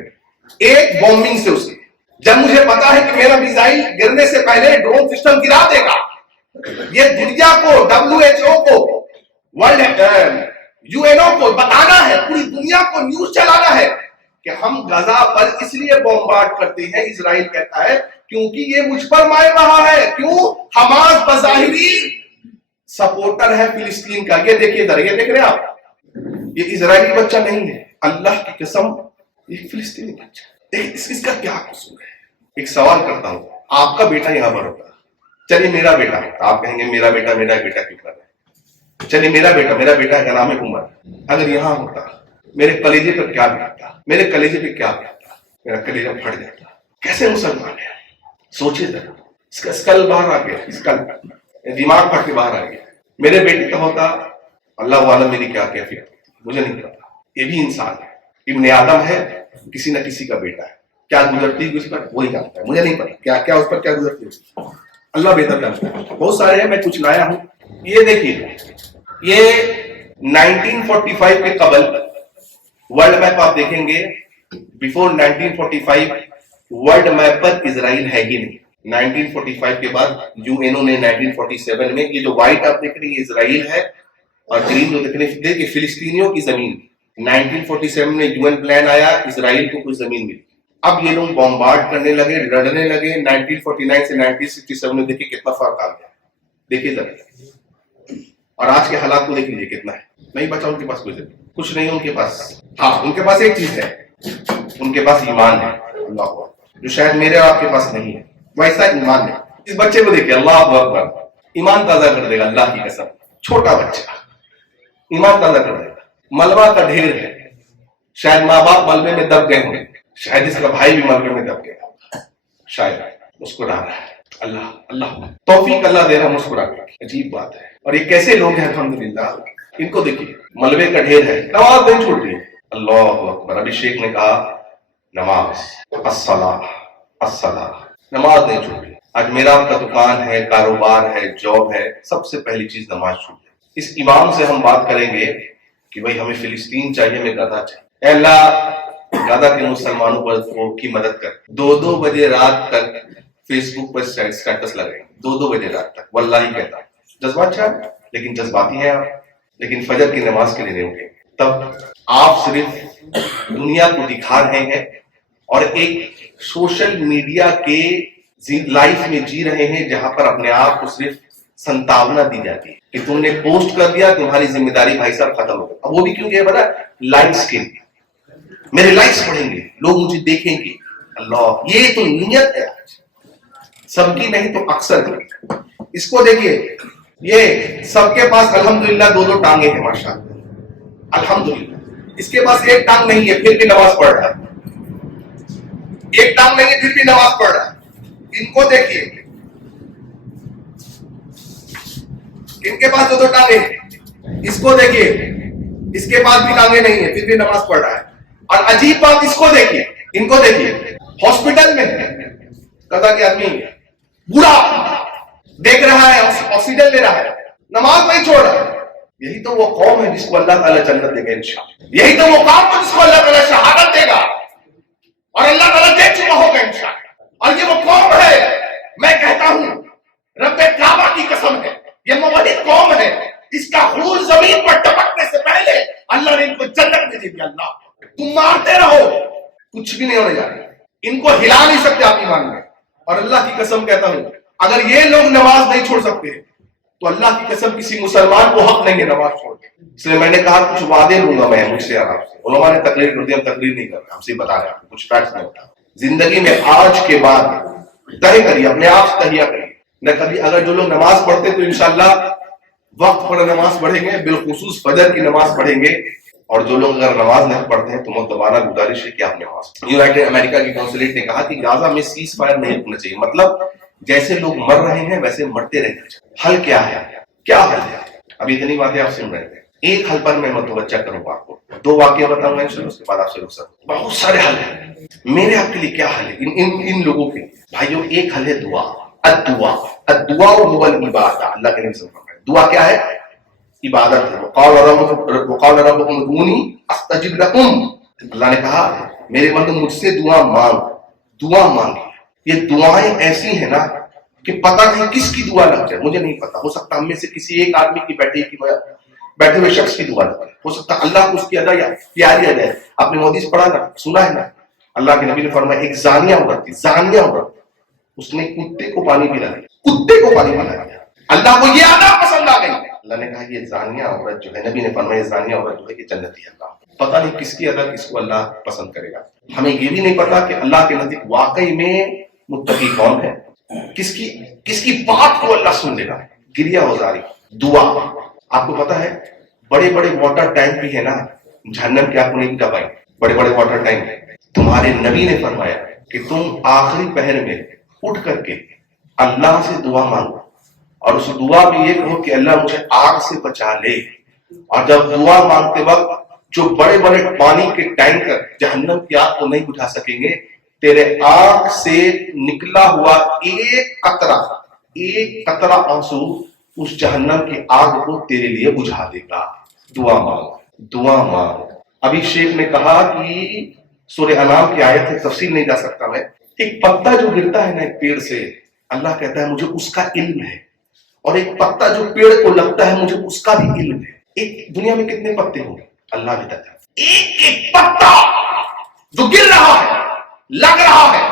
ایک بومبنگ سے اس کی، جب مجھے پتا ہے کہ میرا میزائل گرنے سے پہلے ڈرون سسٹم گرا دے گا، یہ دنیا کو، WHO کو، ورلڈ UN کو بتانا ہے، پوری دنیا کو نیوز چلانا ہے کہ ہم غزہ پر اس لیے بمبارڈ کرتے ہیں. اسرائیل کہتا ہے کیونکہ یہ مجھ پر مار رہا ہے. کیوں؟ حماس بظاہری سپورٹر ہے فلسطین کا. یہ دیکھیے ادھر، یہ دیکھ رہے ہیں آپ، یہ اسرائیلی بچہ نہیں ہے، اللہ کی قسم ایک فلسطینی بچہ، اس کا کیا قصور ہے؟ ایک سوال کرتا ہوں، آپ کا بیٹا یہاں پر ہوتا، چلیے میرا بیٹا ہوتا، آپ کہیں گے میرا بیٹا کیوں کر رہا ہے؟ چلیے میرا بیٹا کا نام ہے عمر، اگر یہاں ہوتا میرے کلیجے پر کیا بیٹھتا؟ میرے کلیجے پہ کیا بیٹھتا؟ میرا کلیجہ پھٹ جاتا۔ کیسے مسلمان ہے؟ سوچے ذرا، اس کا اسکل باہر آ گیا، اسکل دماغ پھٹ کے باہر آ گیا۔ میرے بیٹے کا ہوتا، اللہ عالم میری کیا کیفیت ہوتی مجھے نہیں پتا۔ یہ بھی انسان ہے، ابن آدم ہے، کسی نہ کسی کا بیٹا ہے، کیا گزرتی اس پر وہی جانتا ہے، مجھے نہیں پتا کیا اس پر کیا گزرتی ہے، اللہ بہتر جانتا ہے۔ بہت سارے ہیں، میں کچھ لایا ہوں، یہ دیکھیے، یہ 1945 کے قبل ورلڈ میپ آپ دیکھیں گے، بیفور 1945 ورلڈ میپ پر اسرائیل ہے ہی نہیں۔ 1945 کے بعد یو این او نے 1947 میں، یہ جو وائٹ آپ دیکھ رہے ہیں یہ اسرائیل ہے، اور گرین جو دیکھ رہے ہیں فلسطینیوں کی زمین۔ 1947 میں یو این پلان آیا، اسرائیل کو کچھ زمین ملی۔ اب یہ لوگ بمبارڈ کرنے لگے، لڑنے لگے۔ 1949 سے 1967 میں دیکھیں کتنا فرق آ گیا، دیکھیے ذرا، اور آج کے حالات کو دیکھ لیجیے کتنا ہے۔ نہیں بچا ان کے پاس کوئی زمین، کچھ نہیں ان کے پاس۔ ہاں ان کے پاس ایک چیز ہے، ان کے پاس ایمان ہے، اللہ اکبر، جو شاید میرے اور آپ کے پاس نہیں ہے، ویسا ایمان ہے۔ اس بچے کو دیکھیے، اللہ اکبر، ایمان تازہ کر دے گا، اللہ کی قسم، چھوٹا بچہ ایمان تازہ کر دے گا۔ ملبہ کا ڈھیر ہے، شاید ماں باپ ملبے میں دب گئے ہوں، شاید اس کا بھائی بھی ملبے میں دب گیا، شاید مسکرا رہا ہے۔ اللہ اللہ توفیق اللہ دے رہا مسکرا کے، عجیب بات ہے۔ اور یہ کیسے لوگ ہیں الحمدللہ، ان کو دیکھیے، ملبے کا ڈھیر ہے، نماز نہیں چھوڑ رہی ہے، اللہ اکبر۔ ابھی شیخ نے کہا نماز، الصلاۃ، نماز نہیں چھوڑ رہی۔ آج میرا آپ کا دکان ہے، کاروبار ہے، جاب ہے، سب سے پہلی چیز نماز چھوٹ ہے۔ اس امام سے ہم بات کریں گے کہ بھائی ہمیں فلسطین چاہیے، ہمیں غزہ چاہیے۔ اے اللہ غزہ کے مسلمانوں پر کی مدد کر۔ 2 بجے رات تک فیس بک پر اسٹیٹس لگائیں، 2 بجے رات تک، واللہ ہی کہتا ہوں، جذبات چاہے لیکن جذباتی ہیں آپ، لیکن فجر کی نماز کے لیے نہیں اٹھیں گے۔ تب آپ صرف دنیا کو دکھا رہے ہیں اور ایک سوشل میڈیا کے لائف میں جی رہے ہیں جہاں پر اپنے آپ کو صرف سنتاونا دی جاتی ہے کہ تم نے پوسٹ کر دیا، تمہاری ذمہ داری بھائی صاحب ختم ہو گئی۔ اب وہ بھی کیوں کہ پتا لائکس کے لیے، میرے لائکس پڑھیں گے، لوگ مجھے دیکھیں گے، اللہ، یہ تو نیت ہے آج سب کی، نہیں تو اکثر کی۔ اس کو دیکھیے، یہ سب کے پاس الحمدللہ 2 ٹانگیں ہیں، ماشاءاللہ الحمدللہ۔ اس کے پاس ایک ٹانگ نہیں ہے پھر بھی نماز پڑھ رہا ہے، ایک ٹانگ نہیں ہے پھر بھی نماز پڑھ رہا ہے۔ ان کو دیکھیے، ان کے پاس 2 ٹانگیں ہیں، اس کو دیکھیے، اس کے پاس بھی ٹانگیں نہیں ہیں پھر بھی نماز پڑھ رہا ہے۔ اور عجیب بات، اس کو دیکھیے، ان کو دیکھیے، ہاسپٹل میں قضا کے آدمی بوڑھا دیکھ رہا ہے، آکسیجن لے رہا ہے، نماز نہیں چھوڑ رہا ہے۔ یہی تو وہ قوم ہے جس کو اللہ تعالیٰ جنت دے گا انشاءاللہ، یہی تو وہ قوم ہے جس کو اللہ تعالیٰ شہادت دے گا، اور اللہ تعالیٰ دے چکا ہوگا انشاءاللہ۔ اور یہ وہ قوم ہے، میں کہتا ہوں رب کعبہ کی قسم ہے، یہ موحد قوم ہے، اس کا خون زمین پر ٹپکنے سے پہلے اللہ نے ان کو جنت میں دے دیا۔ اللہ تم مارتے رہو، کچھ بھی نہیں ہونے جا رہا، ان کو ہلا نہیں سکتے آپ ایمان میں۔ اور اللہ کی قسم کہتا ہوں، اگر یہ لوگ نماز نہیں چھوڑ سکتے تو اللہ کی قسم کسی مسلمان کو حق نہیں ہے نماز چھوڑ کے۔ اس لیے میں نے کہا کچھ وعدے لوں گا میں مجھ سے اور آپ سے۔ علماء نے تقریر کر دی، ہم تقریر نہیں کر رہے، ہم سے بتا رہے ہیں کچھ فیکٹس نہیں ہوتا۔ زندگی میں آج کے بعد طے کریے، اپنے آپ سے تہیہ کریے، نہ کبھی اگر جو لوگ نماز پڑھتے تو انشاءاللہ وقت پر نماز پڑھیں گے، بالخصوص فجر کی نماز پڑھیں گے، اور جو لوگ اگر نماز نہیں پڑھتے ہیں تو مدبانہ گزارش ہے کہ آپ نماز۔ یونائٹڈ امریکہ کی کونسلیٹ نے کہا کہ غزہ میں سیز فائر نہیں رکنا چاہیے، مطلب جیسے لوگ مر رہے ہیں ویسے مرتے رہنا چاہیے۔ حل کیا ہے؟ کیا حل ہے؟ ابھی اتنی باتیں آپ سن رہے تھے، ایک حل پر میں متوجہ کروں گا آپ کو، 2 واقعے بتاؤں گا انشاءاللہ، اس کے بعد آپ سے رخصت۔ بہت سارے حل ہیں، میرے آپ کے لیے کیا حل ہے ان لوگوں کے لیے؟ بھائیو ایک حل ہے دعا، الدعاء هو العبادہ۔ اللہ کے نبی صلی اللہ علیہ وسلم، دعا کیا ہے؟ عبادت ہے۔ وقال ربکم ادعونی استجب لکم، اللہ نے کہا میرے بندو مجھ سے دعا مانگی۔ یہ دعائیں ایسی ہیں نا کہ پتہ نہیں کس کی دعا لگ جائے، مجھے نہیں پتا، ہو سکتا ہم میں سے کسی ایک آدمی کی بیٹھے ہوئے شخص کی دعا لگ جائے، ہو سکتا اللہ کو اس کی ادا پیاری آ جائے۔ آپ نے حدیث پڑھا نا، سنا ہے نا، اللہ کے نبی نے فرمایا ایک زانیہ عورت تھی، اس نے کتے کو پانی پلایا، اللہ کو یہ ادا پسند آ گئی، اللہ نے کہا یہ زانیہ عورت جو ہے، نبی نے فرمایا زانیہ عورت جو ہے کہ جنتی ہے، اللہ پتہ نہیں کس کی ادا کس کو اللہ پسند کرے گا. ہمیں یہ بھی نہیں پتا کہ اللہ کے نزدیک واقعی میں متقی کون ہے, کس کی بات کو اللہ سن لے گا. گریہ وزاری, دعا. آپ کو پتا ہے بڑے بڑے واٹر ٹینک بھی ہے نا جہنم کے, آپ کو نہیں دبائیں, بڑے بڑے واٹر ٹینک ہے. تمہارے نبی نے فرمایا کہ تم آخری پہر میں اٹھ کر کے اللہ سے دعا مانگو, اور اس دعا میں یہ کہو کہ اللہ مجھے آگ سے بچا لے. اور جب دعا مانگتے وقت جو بڑے بڑے پانی کے ٹینکر جہنم کی آگ کو نہیں بجھا سکیں گے, تیرے آنکھ سے نکلا ہوا ایک قطرہ آنسو اس جہنم کی آگ کو تیرے لیے بجھا دے گا. دعا مانگ, دعا مانگ. ابھی شیخ نے کہا کہ سورہ انعام کی آیت ہے, تفصیل نہیں جا سکتا میں. ایک پتا جو گرتا ہے نا ایک پیڑ سے, اللہ کہتا ہے مجھے اس کا علم ہے, اور ایک پتا جو پیڑ کو لگتا ہے مجھے اس کا بھی علم ہے. ایک دنیا میں کتنے پتے ہوں گے اللہ بھی کہتا ہے, ایک پتا جو گر رہا ہے لگ رہا ہے,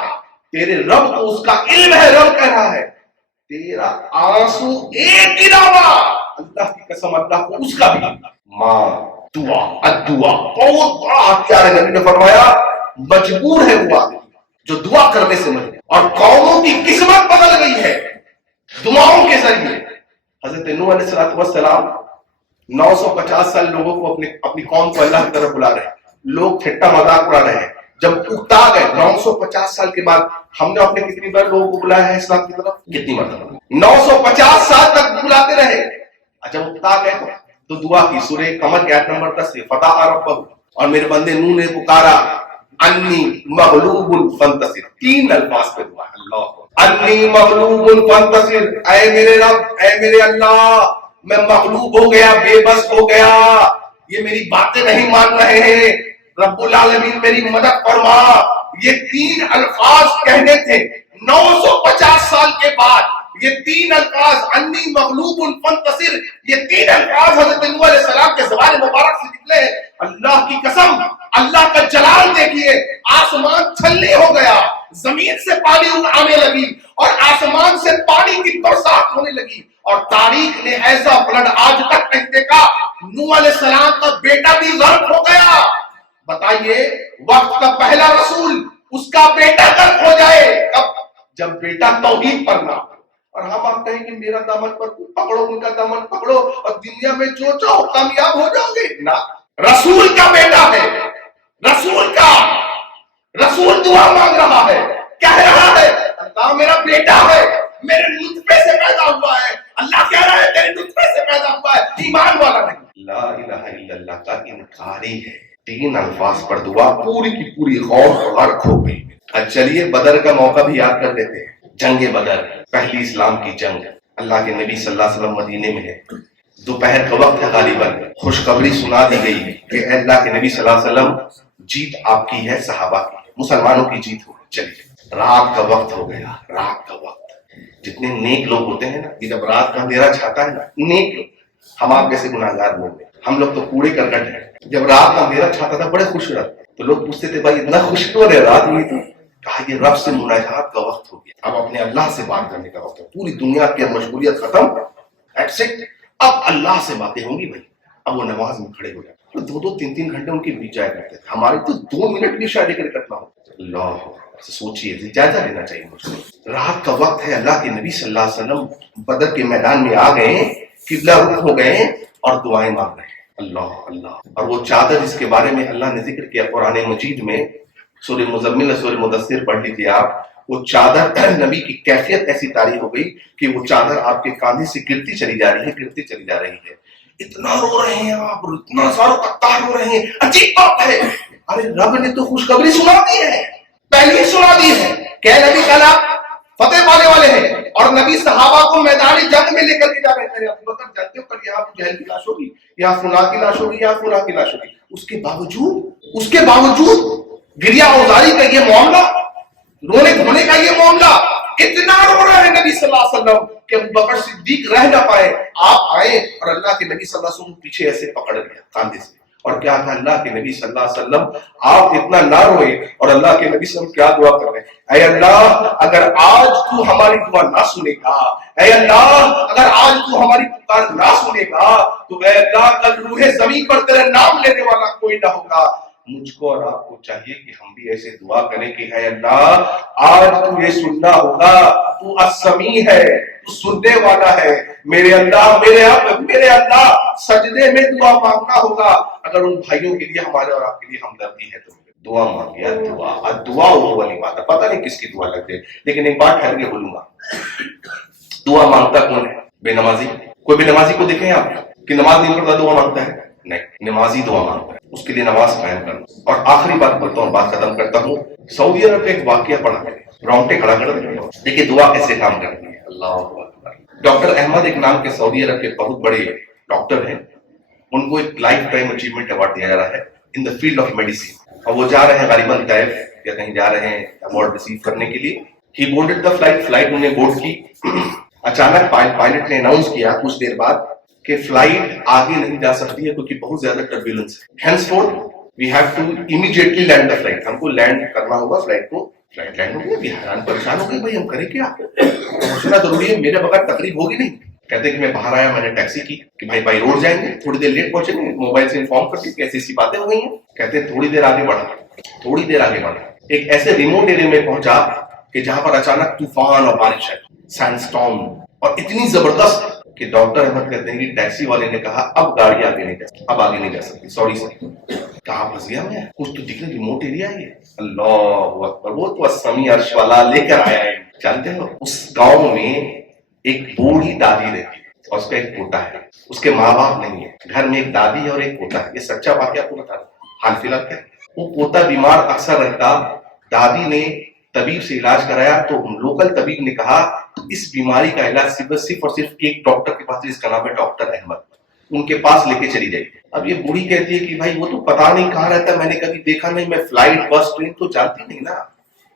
تیرے رب کو اس کا علم ہے. رب کہہ رہا ہے تیرا آنسو ایک گراوا, اللہ کی قسم اللہ کو اس کا بھی. ماں دعا, الدعا بہت بڑا ہتھیار ہے. نبی نے فرمایا مجبور ہے وہ آدمی جو دعا کرنے سے مجبور, اور قوموں کی قسمت بدل گئی ہے دعاؤں کے ذریعے. حضرت نوح علیہ السلام 950 سال لوگوں کو اپنی قوم کو اللہ کی طرف بلا رہے ہیں. لوگ ٹھٹا مذاق اڑا رہے ہیں. جب اکتا گئے 950 سال کے بعد, ہم نے اپنے کتنی بار لوگوں کو بلایا ہے اسلام کی طرف, کتنی مرتبہ 950 سال تک بلاتے رہے. جب اکتا گئے تو دعا کی. سورہ قمر کی آیت نمبر 10 سے فتح ربہ, اور میرے بندے نوح نے پکارا انی مغلوب فانتصر. 3 الفاظ پہ دعا, اللہ انی مغلوب فانتصر, اے میرے رب, اے میرے اللہ, میں مغلوب ہو گیا, بے بس ہو گیا, یہ میری باتیں نہیں مان رہے ہیں, رب العالمین میری مدد فرما. یہ 3 الفاظ کہنے تھے 950 سال کے بعد. یہ 3 الفاظ انی مغلوب فانتصر, یہ 3 الفاظ حضرت نوح علیہ السلام کے زبان مبارک سے نکلے. اللہ کی قسم, اللہ کا جلال دیکھیے, آسمان چھلنی ہو گیا, زمین سے پانی آنے لگی, اور آسمان سے پانی کی برسات ہونے لگی, اور تاریخ نے ایسا فلڈ آج تک نہیں دیکھا. نوح علیہ السلام کا بیٹا بھی غرق ہو گیا. بتائیے وقت کا پہلا رسول, اس کا بیٹا غرق ہو جائے کب؟ جب بیٹا توحید پر نہ. اور ہم آپ کہیں کہ میرا دامن پر پکڑو, ان کا دامن پکڑو, اور دنیا میں جو چاہو کامیاب ہو جاؤ گے. نہ, رسول کا بیٹا ہے, رسول دعا مانگ رہا ہے, کہہ رہا ہے اللہ میرا بیٹا ہے, میرے نطفے سے پیدا ہوا ہے. اللہ کہہ رہا ہے تیرے نطفے سے پیدا ہوا ہے, ایمان والا نہیں. لا الہ الا اللہ کا انکاری ہے. 3 الفاظ پر دعا, پوری کی پوری قوم غرق ہو گئی. چلیے بدر کا موقع بھی یاد کر لیتے ہیں. جنگ بدر, پہلی اسلام کی جنگ. اللہ کے نبی صلی اللہ علیہ وسلم مدینے میں ہے, دوپہر کا وقت ہے, غالباً خوشخبری سنا دی گئی کہ اے اللہ کے نبی صلی اللہ علیہ وسلم جیت آپ کی ہے, صحابہ کی, مسلمانوں کی جیت ہو. چلیے رات کا وقت ہو گیا. رات کا وقت, جتنے نیک لوگ ہوتے ہیں نا, جب رات کا اندھیرا چھاتا ہے نا, نیک لوگ, ہم آپ جیسے گناہگار لوگ ہیں, ہم لوگ تو کوڑے کرکٹ ہیں. جب رات کا اندھیرا چھاتا تھا بڑے خوش رہتے, تو لوگ پوچھتے تھے بھائی اتنا خوش کیوں رہے رات میں؟ تو کہا یہ رب سے مناجات کا وقت ہو گیا, اب اپنے اللہ سے بات کرنے کا وقت ہے. پوری دنیا کی مشغولیت ختم, اب اللہ سے باتیں ہوں گی بھائی. اب وہ نماز میں کھڑے ہو جاتے, 2-2 3-3 گھنٹے ان کے بیچ جایا کرتے تھے. ہمارے تو 2 منٹ بھی شاید کر کٹنا ہو. اللہ سوچیے, جائزہ لینا چاہیے مجھے. رات کا وقت ہے, اللہ کے نبی صلی اللہ علیہ وسلم بدر کے میدان میں آ گئے, قبلہ رخ ہو گئے اور دعائیں مانگ رہے ہیں. اللہ اللہ. اور وہ چادر جس کے بارے میں اللہ نے ذکر کیا قرآن مجید میں, سورہ مزمل, سورہ مدثر پڑھ لیجیے آپ. وہ چادر, نبی کی کیفیت ایسی طاری ہو گئی کہ وہ چادر آپ کے کاندھے سے گرتی چلی جا رہی ہے, گرتی چلی جا رہی ہے. اتنا رو رہے ہیں آپ, اتنا سارا قطار رو رہے ہیں. عجیب بات ہے, ارے رب نے تو خوشخبری سنا دی ہے, پہلے سنا دی ہے کہ نبی کلا فتح پانے والے ہیں, اور نبی صحابہ کو میدانی جنگ میں لے کر کے جا رہے ہیں. ابو بکر جانتے ہو کل یہاں ابو جہل کی لاش ہوگی, یا فلاں کی لاش ہوگی, یا فلاں کی لاش ہوگی. اس کے باوجود گریہ اوزاری کا یہ معاملہ, رونے دھونے کا یہ معاملہ, اتنا رو رہے ہیں نبی صلی اللہ علیہ وسلم کہ ابو بکر صدیق رہ نہ پائے. آپ آئے اور اللہ کے نبی صلی اللہ علیہ وسلم پیچھے ایسے پکڑ لیا کاندھے سے, اور کیا تھا اللہ کے نبی صلی اللہ علیہ وسلم آپ اتنا نہ روئے، اور اللہ کے نبی صلی اللہ علیہ وسلم کیا دعا کر رہے ہیں، اے اللہ اگر آج تو ہماری دعا نہ سنے گا، اے اللہ اگر آج تو ہماری پکار نہ سنے گا تو اے اللہ کل روح زمین پر تیرے نام لینے والا کوئی نہ ہوگا۔ مجھ کو اور آپ کو چاہیے کہ ہم بھی ایسے دعا کریں کہ اے اللہ آج تو یہ سننا ہوگا، تو السمیع ہے، تو سننے والا ہے، میرے اللہ میرے اللہ سجدے میں دعا مانگنا ہوگا۔ اگر ان بھائیوں کے لیے ہمارے اور آپ کے لیے ہمدردی ہے تو دعا مانگے، دعا وہ والی بات ہے، پتہ نہیں کس کی دعا لگ جائے، لیکن ایک بات ٹھہر کے بولوں گا، دعا مانگتا کون ہے؟ بے نمازی؟ کوئی بے نمازی کو دیکھیں آپ کہ نماز نہیں پڑھتا دعا مانگتا ہے؟ نہیں، نمازی دعا مانگتا ہے، اس کے لیے نماز قائم کرنا۔ اور آخری بات کرتا ہوں، بات ختم کرتا ہوں، سعودی عرب کا ایک واقعہ پڑھا میں نے، رونگٹے کھڑا کر دیا۔ دیکھیے دعا کیسے کام کرتی ہے، اللہ اکبر۔ ڈاکٹر احمد ایک نام کے سعودی عرب کے بہت بڑے ڈاکٹر ہیں، ان کو ایک لائف ٹائم اچیومنٹ ایوارڈ دیا جا رہا ہے ان دا فیلڈ آف میڈیسن، اور وہ جا رہے ہیں غالباً طیف یا کہیں جا رہے ہیں ایوارڈ ریسیو کرنے کے لیے۔ ہی بورڈڈ دا فلائٹ انہیں بورڈ کی، اچانک پائلٹ نے اناؤنس کیا کچھ دیر بعد کہ فلائٹ آگے نہیں جا سکتی ہے کیونکہ بہت زیادہ ٹربیولنس ہے، hence forth we have to immediately land the flight, ہم کو لینڈ کرنا ہوگا فلائٹ کو۔ فلائٹ لینڈ ہو گیا، حیران پریشان ہو گئے، بھائی ہم کریں کیا، پہنچنا ضروری ہے، میرے بغیر تقریب ہوگی نہیں۔ کہتے کہ میں باہر آیا، میں نے ٹیکسی کی کہ بھائی بائی روڈ جائیں گے، تھوڑی دیر لیٹ پہنچیں گے، موبائل سے انفارم کرتے کہ ایسی ایسی باتیں ہو گئی ہیں۔ کہتے تھوڑی دیر آگے بڑھا، ایک ایسے ریموٹ ایریا میں پہنچا کہ جہاں پر اچانک طوفان اور بارش ہے، سینڈ اسٹارم، اور اتنی زبردست کہ ڈاکٹر احمد کہتے ہیں کہ ٹیکسی والے نے کہا اب گاڑی آگے نہیں جا سکتی، سوری سر، کہاں پھنس گیا میں، کچھ تو دکھ رہا ریموٹ ایریا ہے، اللہ اکبر، وہ تو السمیع عرش والا لے کر آیا ہے۔ جانتے ہو اس گاؤں میں ایک بوڑھی دادی رہتی ہے اور اس کا ایک پوتا ہے، اس کے ماں باپ نہیں ہے، گھر میں ایک دادی ہے اور ایک پوتا ہے، یہ سچا واقعہ کو بتا رہا ہوں، حال فی الحال کیا وہ پوتا بیمار اکثر رہتا، دادی نے طبیب سے علاج کرایا تو لوکل طبیب نے کہا اس بیماری کا علاج صرف اور صرف ایک ڈاکٹر کے پاس، جس کا نام ہے ڈاکٹر احمد، ان کے پاس لے کے چلی جائے۔ اب یہ بوڑھی کہتی ہے کہ بھائی وہ تو پتا نہیں کہاں رہتا، میں نے کبھی دیکھا نہیں، میں فلائٹ بس ٹرین تو جانتی نہیں نا،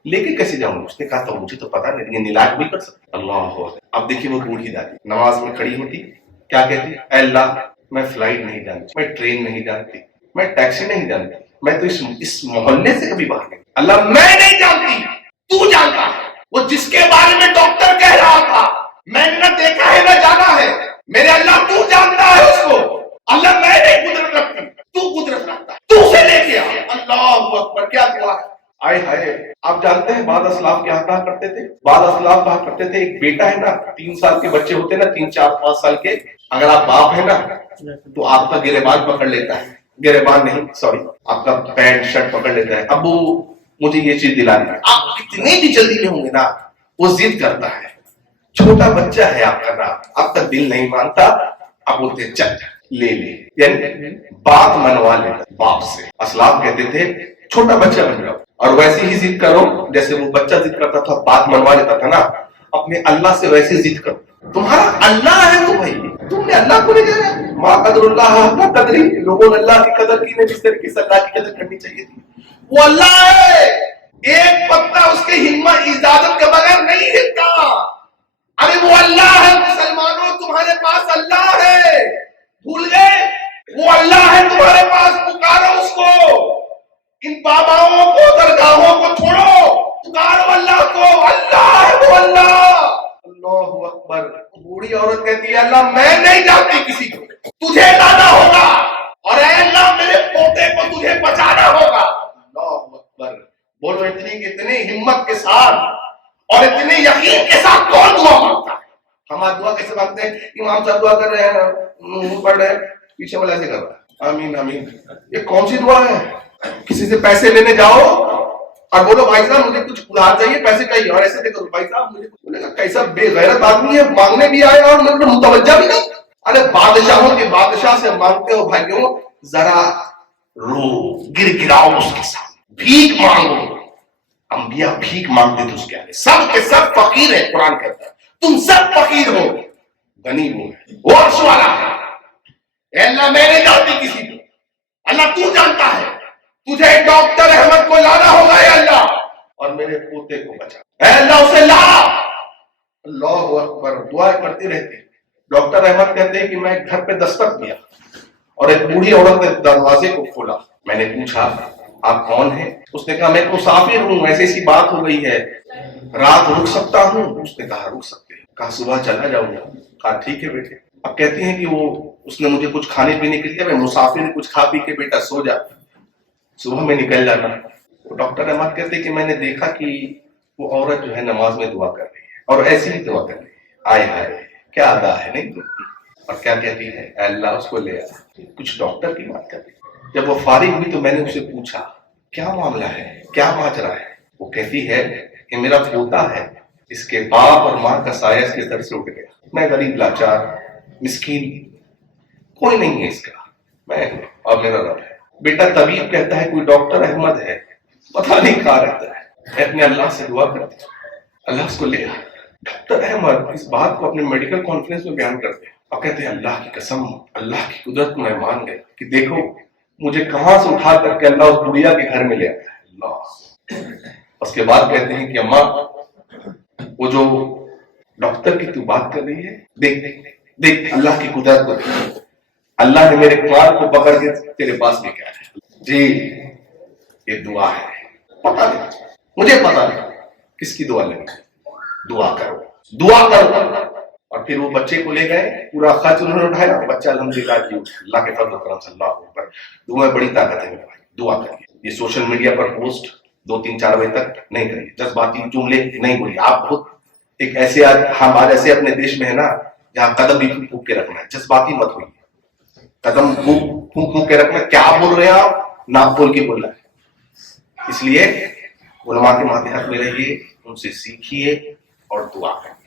لے کے کیسے جاؤں گا؟ اس نے کہا تو مجھے تو پتا نہیں، لیکن علاج بھی کر سکتا۔ اللہ، اب دیکھیے وہ بوڑھی دادی نماز میں کھڑی ہوتی، کیا کہتی، اے اللہ میں فلائٹ نہیں جانتی، میں ٹرین نہیں جانتی، میں ٹیکسی نہیں جانتی، میں تو اس محلے سے کبھی باہر نہیں، اللہ میں نہیں جانتی، تو جانتا ہے، وہ جس کے بارے میں ڈاکٹر کہہ رہا تھا میں نے نہ دیکھا ہے نہ جانا ہے، میرے اللہ تو جانتا ہے اس کو، اللہ میں نہیں قدرت رکھتی، تو قدرت رکھتا ہے، تو اسے لے کے آ۔ اللہ اکبر، کیا دعا ہے، آئے ہائے۔ آپ جانتے ہیں بعض اسلاف کیا کہا کرتے تھے، بعض اسلاف کہا کرتے تھے ایک بیٹا ہے نا، 3 سال کے بچے ہوتے نا، 3 4 5 سال کے، اگر آپ باپ ہے نا تو آپ کا گریبان پکڑ لیتا ہے، گریبان نہیں سوری، آپ کا پینٹ شرٹ پکڑ لیتا ہے، ابو مجھے یہ چیز دلانی ہے، آپ کتنے بھی جلدی میں ہوں گے نا وہ ضد کرتا ہے، چھوٹا بچہ ہے آپ کا نا، اب تک دل نہیں مانتا، اب بولتے چل لے لے، یعنی بات منوا لیتا باپ سے۔ اسلاف کہتے تھے چھوٹا بچہ بن جاؤ اور ویسے ہی ضد کرو جیسے وہ بچہ ضد کرتا تھا، بات منوا لیتا تھا نا، اپنے اللہ سے ویسے ضد کرو، تمہارا اللہ ہے وہ، بھائی تم نے اللہ کو نہیں جانا، ما قدر اللہ حق قدری، لوگوں نے اللہ کی قدر کی نہیں جس طریقے سے اللہ کی قدر کرنی چاہیے تھی۔ وہ اللہ ہے، ایک پتا اس کے ہمت اجازت کے بغیر نہیں ہلتا، ارے وہ اللہ ہے، مسلمانوں تمہارے پاس اللہ ہے، بھول گئے وہ اللہ ہے تمہارے پاس، پکارو اس کو، ان باباؤں کو درگاہوں کو چھوڑو، پکارو اللہ کو، اللہ ہے وہ اللہ۔ اللہ اکبر۔ بوڑھی عورت کہتی ہے اللہ میں نہیں جانتی کسی کو، تجھے لانا ہوگا، اور اے اللہ میرے پوتے کو تجھے بچانا ہوگا۔ اللہ اکبر۔ بولو اتنی ہمت کے ساتھ اور اتنے یقین کے ساتھ کون دعا مانگتا ہے؟ ہم دعا کیسے مانگتے ہیں؟ امام صاحب دعا کر رہے ہیں، پڑھ رہے ہیں، پیچھے والا ایسے کر رہا ہے آمین آمین، یہ کون سی دعا ہے؟ کسی سے پیسے لینے جاؤ اور بولو بھائی صاحب مجھے کچھ ادھار چاہیے، پیسے چاہیے، اور ایسے دیکھو بھائی صاحب مجھے بولے گا کیسا بے غیرت آدمی ہے، مانگنے بھی آئے اور مجھے متوجہ بھی نہیں۔ ارے بادشاہوں کے بادشاہ سے مانگتے ہو بھائیوں، ذرا رو گر گراؤ اس کے سامنے، بھیک مانگو۔ انبیاء بھیک مانگتے تھے اس کے آگے، سب کے سب فقیر ہیں، قرآن کہتا ہے تم سب فقیر ہو، غنی وہ عرش والا ہے۔ اے اللہ میں نہیں جانتی کسی کو، اللہ تو جانتا ہے، تجھے ڈاکٹر احمد کو لانا ہوگا اے اللہ، اور میرے پوتے کو بچا، اے اللہ اسے لا۔ اللہ اکبر۔ دعا کرتی رہتی۔ ڈاکٹر احمد کہتے ہیں کہ میں گھر پہ دستک دیا اور ایک بوڑھی عورت نے دروازے کو کھولا. میں نے پوچھا آپ کون ہیں؟ اس نے کہا میں مسافر ہوں, ایسی سی بات ہو گئی ہے, رات رک سکتا ہوں؟ اس نے کہا رک سکتے ہیں. کہا صبح چلا جاؤں گا. کہا ٹھیک ہے بیٹے. اب کہتی ہیں کہ اس نے مجھے کچھ کھانے پینے کے لیے, میں مسافر کچھ کھا پی کے بیٹا سو جا, صبح میں نکل جانا. ڈاکٹر احمد کہتے کہ میں نے دیکھا کہ وہ عورت جو ہے نماز میں دعا کر رہی ہے, اور ایسی ہی دعا کر رہی ہے. آئے ہائے کیا ادا ہے نہیں. اور کیا کہتی ہے, اے اللہ اس کو لے آ. کچھ ڈاکٹر کی بات کر رہی. جب وہ فارغ ہوئی تو میں نے اسے پوچھا کیا معاملہ ہے, کیا ماجرا ہے؟ وہ کہتی ہے کہ میرا پوتا ہے, اس کے باپ اور ماں کا سایہ اس کے سر سے اٹھ گیا. میں غریب لاچار مسکین, کوئی نہیں ہے اس کا, میں اور میرا رب ہے. بیٹا طبیب کہتا ہے کوئی ڈاکٹر احمد ہے, پتہ نہیں کہاں رہتا ہے. میں اپنے اللہ سے دعا کرتی ہوں, اللہ اس کو لے آ. ڈاکٹر احمد اس بات کو اپنے میڈیکل کانفرنس میں بیان کرتے ہیں اور کہتے ہیں اللہ کی قسم, اللہ کی قدرت میں مان گیا کہ دیکھو مجھے کہاں سے اٹھا کر کے اللہ اس بڑھیا کے گھر میں لے آیا ہے. اللہ. اس کے بعد کہتے ہیں کہ اماں وہ جو ڈاکٹر کی تو بات کر رہی ہے, دیکھ دیکھ اللہ کی قدرت کو دیکھ, اللہ نے میرے کار کو پکڑ کے تیرے پاس لے کے آیا. جی یہ دعا ہے. پتا نہیں, مجھے پتا نہیں کس کی دعا لگی. دعا کرو, دعا کرو. اور پھر وہ بچے کو لے گئے, پورا خرچ انہوں نے اٹھایا, بچہ الحمدللہ کی اللہ کے فضل و کرم سے. اللہ اکبر. دعا بڑی طاقت ہے میرے بھائی, دعا کریے. یہ سوشل میڈیا پر پوسٹ 2-3-4 بجے تک نہیں کریے, جذباتی جملے نہیں بولیے. آپ بہت ایک ایسے ہم آج ایسے اپنے دیش میں ہے نا جہاں قدم بھی پھونک کے رکھنا ہے, جذباتی مت ہوئیے. قدم پھونک کے رکھنا, کیا بول رہے ہیں آپ, ناک بول کے بولنا ہے. اس لیے علماء کے ماتحت میں رہیے, ان سے سیکھیے اور دعا کریں.